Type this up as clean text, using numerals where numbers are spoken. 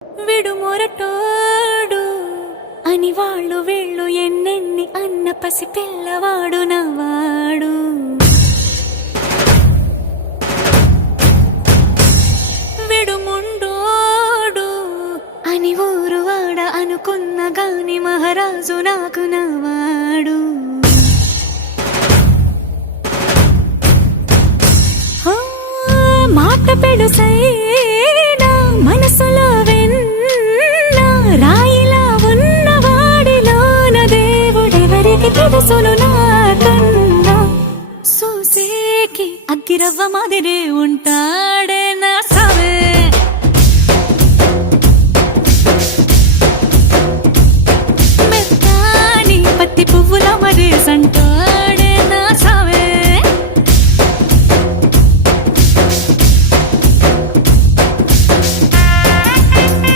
విడు మొరటోడు అని వాళ్ళు వీళ్ళు ఎన్నెన్ని అన్న పసి పిల్లవాడు నవాడు. విడు ముండోడు అని ఊరు వాడ అనుకున్న గాని మహారాజు నాకు నవాడు. మాట పెడుసైనా మనసులో వెన్న రాయిలా ఉన్నవాడిలోన దేవుడెవరికి తెలుసును నాకన్నా. సూసేకి అగ్గిరవ్వ మాదిరే ఉంటా